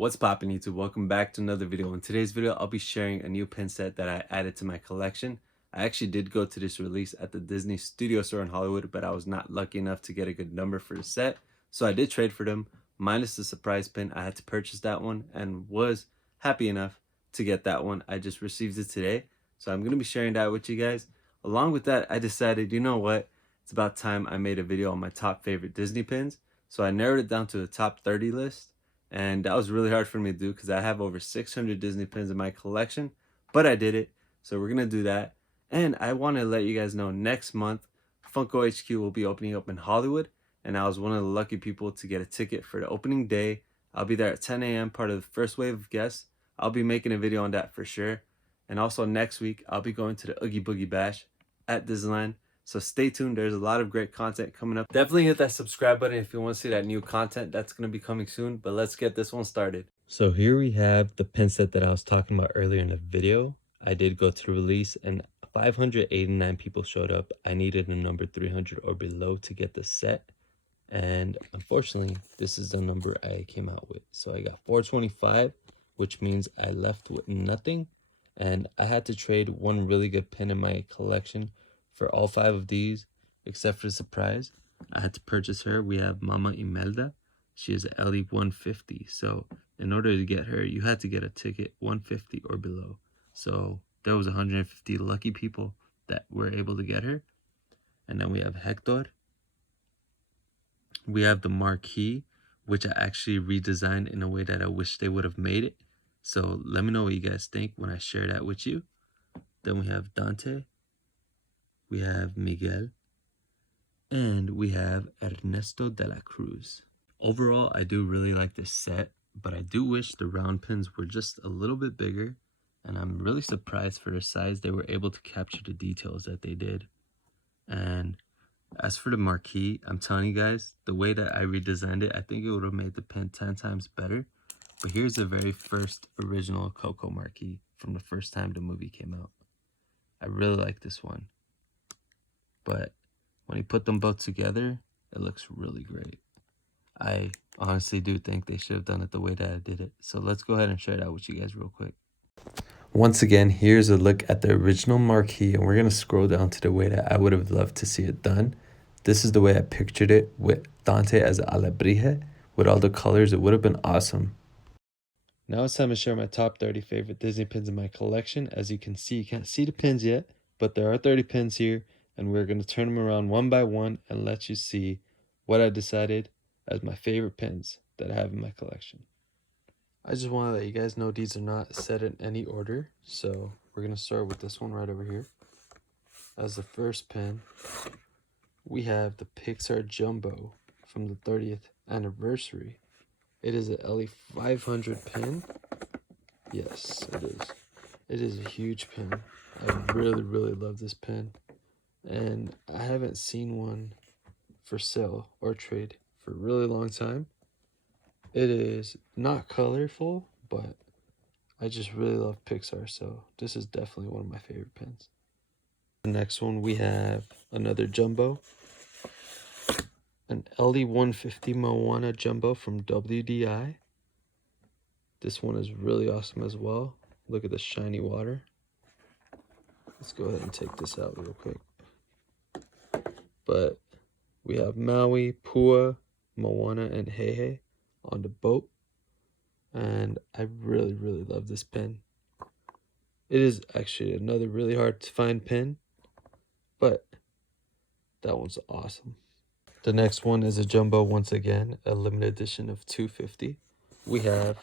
What's poppin' YouTube? Welcome back to another video. In today's video, I'll be sharing a new pin set that I added to my collection. I actually did go to this release at the Disney Studio store in Hollywood, but I was not lucky enough to get a good number for the set. So I did trade for them, minus the surprise pin. I had to purchase that one and was happy enough to get that one. I just received it today. So I'm going to be sharing that with you guys. Along with that, I decided, you know what? It's about time I made a video on my top favorite Disney pins. So I narrowed it down to the top 30 list. And that was really hard for me to do because I have over 600 Disney pins in my collection, but I did it. So we're going to do that. And I want to let you guys know next month, Funko HQ will be opening up in Hollywood. And I was one of the lucky people to get a ticket for the opening day. I'll be there at 10 a.m., part of the first wave of guests. I'll be making a video on that for sure. And also next week, I'll be going to the Oogie Boogie Bash at Disneyland. So stay tuned. There's a lot of great content coming up. Definitely hit that subscribe button if you want to see that new content that's going to be coming soon. But let's get this one started. So here we have the pin set that I was talking about earlier in the video. I did go to the release and 589 people showed up. I needed a number 300 or below to get the set. And unfortunately, this is the number I came out with. So I got 425, which means I left with nothing. And I had to trade one really good pin in my collection for all 5 of these, except for the surprise. I had to purchase her. We have Mama Imelda. She is LE 150. So in order to get her, you had to get a ticket 150 or below. So there was 150 lucky people that were able to get her. And then we have Hector. We have the Marquee, which I actually redesigned in a way that I wish they would have made it. So let me know what you guys think when I share that with you. Then we have Dante. We have Miguel. And we have Ernesto de la Cruz. Overall, I do really like this set, but I do wish the round pins were just a little bit bigger. And I'm really surprised for the size they were able to capture the details that they did. And as for the Marquee, I'm telling you guys, the way that I redesigned it, I think it would have made the pin 10 times better. But here's the very first original Coco Marquee from the first time the movie came out. I really like this one. But when you put them both together, it looks really great. I honestly do think they should have done it the way that I did it. So let's go ahead and share that with you guys real quick. Once again, here's a look at the original Marquee, and we're going to scroll down to the way that I would have loved to see it done. This is the way I pictured it with Dante as Alebrije. With all the colors, it would have been awesome. Now it's time to share my top 30 favorite Disney pins in my collection. As you can see, you can't see the pins yet, but there are 30 pins here, and we're going to turn them around one by one and let you see what I decided as my favorite pins that I have in my collection. I just want to let you guys know these are not set in any order, so we're going to start with this one right over here. As the first pin, we have the Pixar Jumbo from the 30th anniversary. It is a LE 500 pin. Yes, it is. It is a huge pin. I really, really love this pin. And I haven't seen one for sale or trade for a really long time. It is not colorful, but I just really love Pixar, so this is definitely one of my favorite pins. The next one, we have another Jumbo. An LE 150 Moana Jumbo from WDI. This one is really awesome as well. Look at the shiny water. Let's go ahead and take this out real quick. But we have Maui, Pua, Moana, and Heihei on the boat. And I really, really love this pin. It is actually another really hard to find pin, but that one's awesome. The next one is a Jumbo once again, a limited edition of 250. We have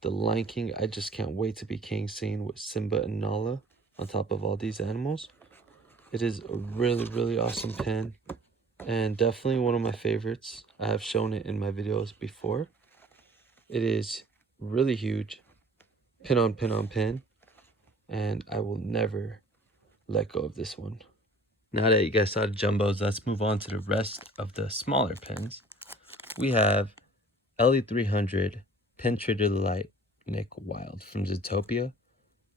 the Lion King, I Just Can't Wait to Be King scene with Simba and Nala on top of all these animals. It is a really, really awesome pin and definitely one of my favorites. I have shown it in my videos before. It is really huge, pin on pin on pin, and I will never let go of this one. Now that you guys saw the Jumbos, let's move on to the rest of the smaller pins. We have LE 300 Pin Trader Light Nick Wilde from Zootopia.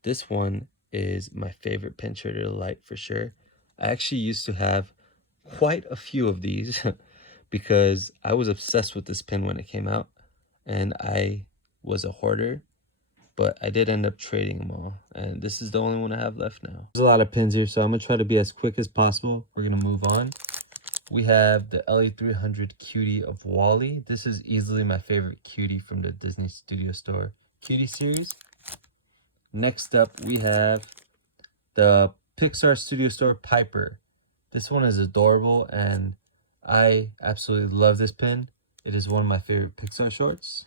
This one is my favorite Pin Trader Light for sure. I actually used to have quite a few of these because I was obsessed with this pin when it came out, and I was a hoarder, but I did end up trading them all, and this is the only one I have left now. There's a lot of pins here, so I'm gonna try to be as quick as possible. We're gonna move on. We have the LA300 Cutie of Wally. This is easily my favorite cutie from the Disney Studio Store Cutie series. Next up, we have the Pixar Studio Store Piper. This one is adorable, and I absolutely love this pin. It is one of my favorite Pixar shorts.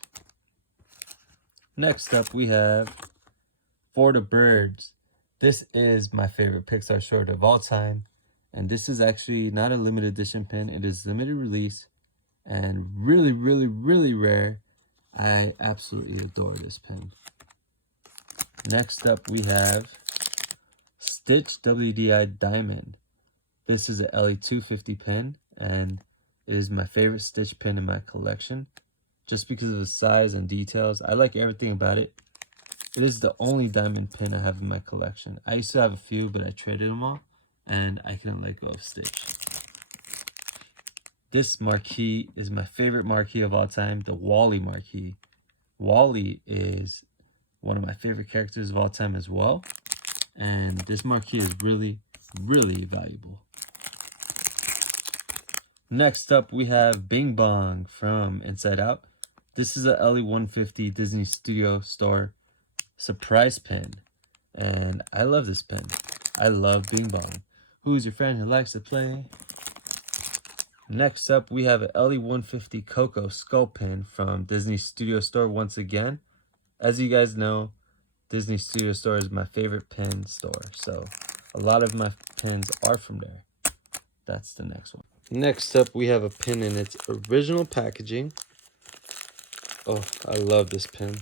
Next up, we have For the Birds. This is my favorite Pixar short of all time. And this is actually not a limited edition pin. It is limited release and really, really, really rare. I absolutely adore this pin. Next up, we have Stitch WDI Diamond. This is a LE250 pin, and it is my favorite Stitch pin in my collection just because of the size and details. I like everything about it. It is the only diamond pin I have in my collection. I used to have a few, but I traded them all, and I couldn't let go of Stitch. This marquee is my favorite marquee of all time, the Wally marquee. Wally is one of my favorite characters of all time as well, and this marquee is really, really valuable. Next up, we have Bing Bong from Inside Out. This is a LE150 Disney Studio Store surprise pin, and I love this pin. I love Bing Bong. Who's your friend who likes to play? Next up, we have an LE150 Coco skull pin from Disney Studio Store once again. As you guys know, Disney Studio Store is my favorite pin store, so a lot of my pins are from there. That's the next one. Next up, we have a pin in its original packaging. Oh, I love this pin.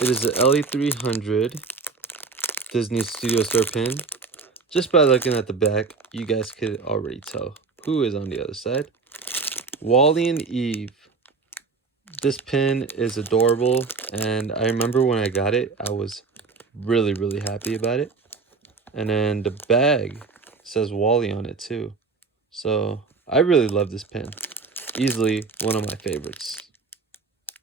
It is an LE300 Disney Studio Store pin. Just by looking at the back, you guys could already tell who is on the other side. Wally and Eve. This pin is adorable, and I remember when I got it, I was really, really happy about it. And then the bag says Wally on it too. So I really love this pin. Easily one of my favorites.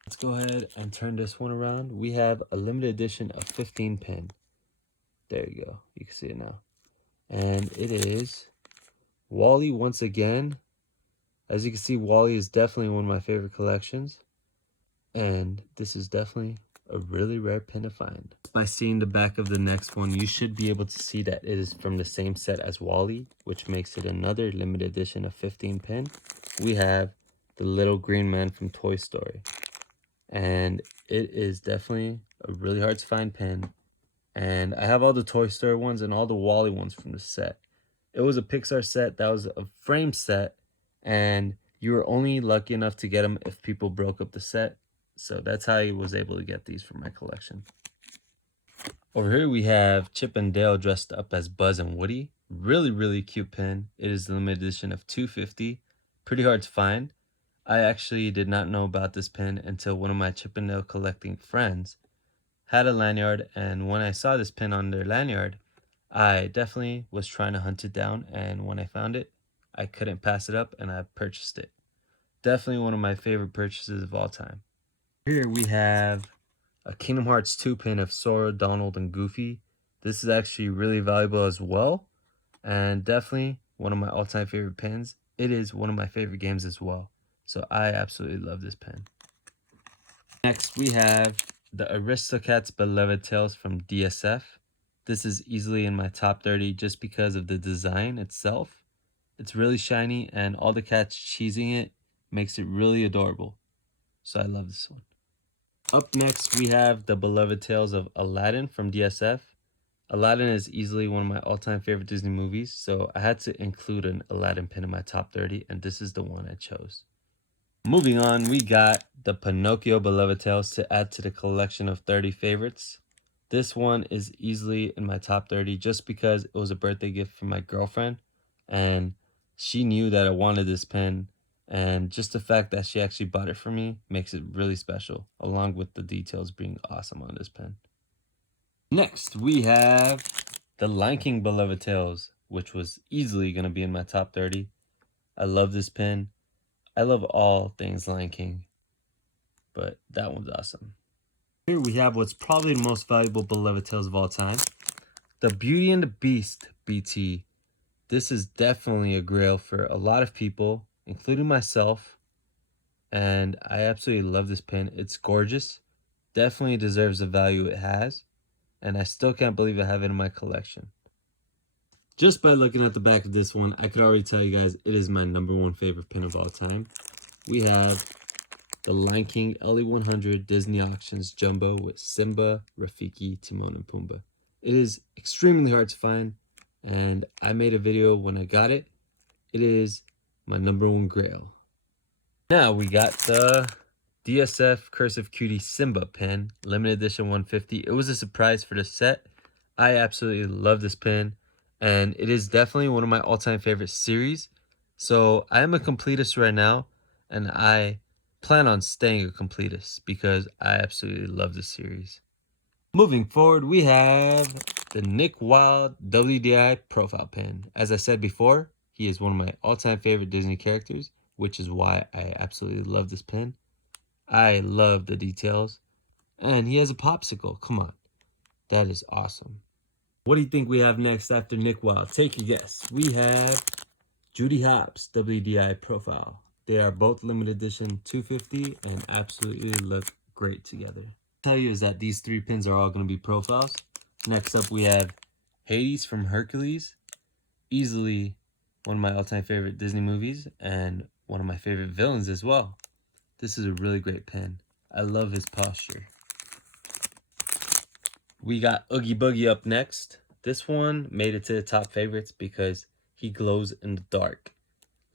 Let's go ahead and turn this one around. We have a limited edition of 15 pin. There you go. You can see it now. And it is Wally once again. As you can see, Wally is definitely one of my favorite collections. And this is definitely a really rare pin to find. By seeing the back of the next one, you should be able to see that it is from the same set as Wally, which makes it another limited edition of 15 pin. We have the little green man from Toy Story. And it is definitely a really hard to find pin. And I have all the Toy Story ones and all the Wally ones from the set. It was a Pixar set that was a frame set, and you were only lucky enough to get them if people broke up the set. So that's how I was able to get these from my collection. Over here we have Chip and Dale dressed up as Buzz and Woody. Really, really cute pin. It is the limited edition of 250. Pretty hard to find. I actually did not know about this pin until one of my Chip and Dale collecting friends had a lanyard, and when I saw this pin on their lanyard, I definitely was trying to hunt it down, and when I found it, I couldn't pass it up, and I purchased it. Definitely one of my favorite purchases of all time. Here we have a Kingdom Hearts 2 pin of Sora, Donald, and Goofy. This is actually really valuable as well, and definitely one of my all-time favorite pins. It is one of my favorite games as well, so I absolutely love this pin. Next, we have the Aristocats Beloved Tales from DSF. This is easily in my top 30 just because of the design itself. It's really shiny, and all the cats cheesing it makes it really adorable. So I love this one. Up next, we have the Beloved Tales of Aladdin from DSF. Aladdin is easily one of my all-time favorite Disney movies, so I had to include an Aladdin pin in my top 30, and this is the one I chose. Moving on, we got the Pinocchio Beloved Tales to add to the collection of 30 favorites. This one is easily in my top 30 just because it was a birthday gift from my girlfriend, and she knew that I wanted this pen, and just the fact that she actually bought it for me makes it really special, along with the details being awesome on this pen. Next, we have the Lion King Beloved Tales, which was easily going to be in my top 30. I love this pen. I love all things Lion King, but that one's awesome. Here we have what's probably the most valuable beloved tales of all time, the Beauty and the Beast BT. This is definitely a grail for a lot of people, including myself, and I absolutely love this pin. It's gorgeous, definitely deserves the value it has, and I still can't believe I have it in my collection. Just by looking at the back of this one, I could already tell you guys it is my #1 favorite pin of all time. We have the Lion King LE100 Disney Auctions Jumbo with Simba, Rafiki, Timon, and Pumbaa. It is extremely hard to find, and I made a video when I got it. It is my #1 grail. Now we got the DSF Cursive Cutie Simba pen, limited edition 150. It was a surprise for the set. I absolutely love this pen, and it is definitely one of my all-time favorite series. So I am a completist right now, and I plan on staying a completist because I absolutely love this series. Moving forward, we have the Nick Wilde WDI profile pen. As I said before, he is one of my all-time favorite Disney characters, which is why I absolutely love this pen. I love the details. And he has a popsicle. Come on. That is awesome. What do you think we have next after Nick Wilde? Take a guess. We have Judy Hopps WDI profile. They are both limited edition 250 and absolutely look great together. Tell you is that these 3 pins are all going to be profiles. Next up we have Hades from Hercules. Easily one of my all-time favorite Disney movies and one of my favorite villains as well. This is a really great pin. I love his posture. We got Oogie Boogie up next. This one made it to the top favorites because he glows in the dark.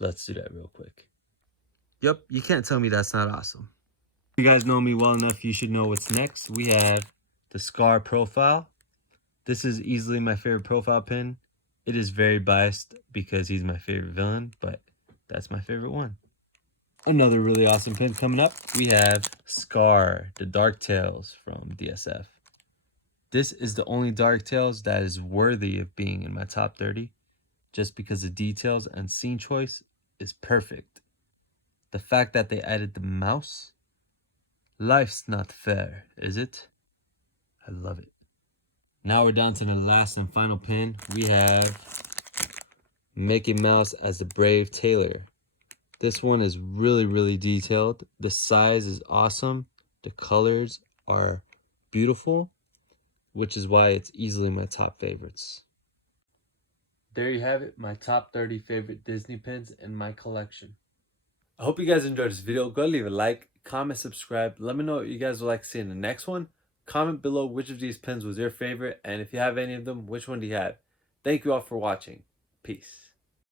Let's do that real quick. Yep, you can't tell me that's not awesome. If you guys know me well enough, you should know what's next. We have the Scar profile. This is easily my favorite profile pin. It is very biased because he's my favorite villain, but that's my favorite one. Another really awesome pin coming up. We have Scar, the Dark Tales from DSF. This is the only Dark Tales that is worthy of being in my top 30, just because the details and scene choice is perfect. The fact that they added the mouse, life's not fair, is it? I love it. Now we're down to the last and final pin. We have Mickey Mouse as the Brave Tailor. This one is really detailed. The size is awesome. The colors are beautiful, which is why it's easily my top favorites. There you have it, my top 30 favorite Disney pins in my collection. I hope you guys enjoyed this video. Go leave a like, comment, subscribe. Let me know what you guys would like to see in the next one. Comment below which of these pins was your favorite, and if you have any of them, which one do you have? Thank you all for watching. Peace.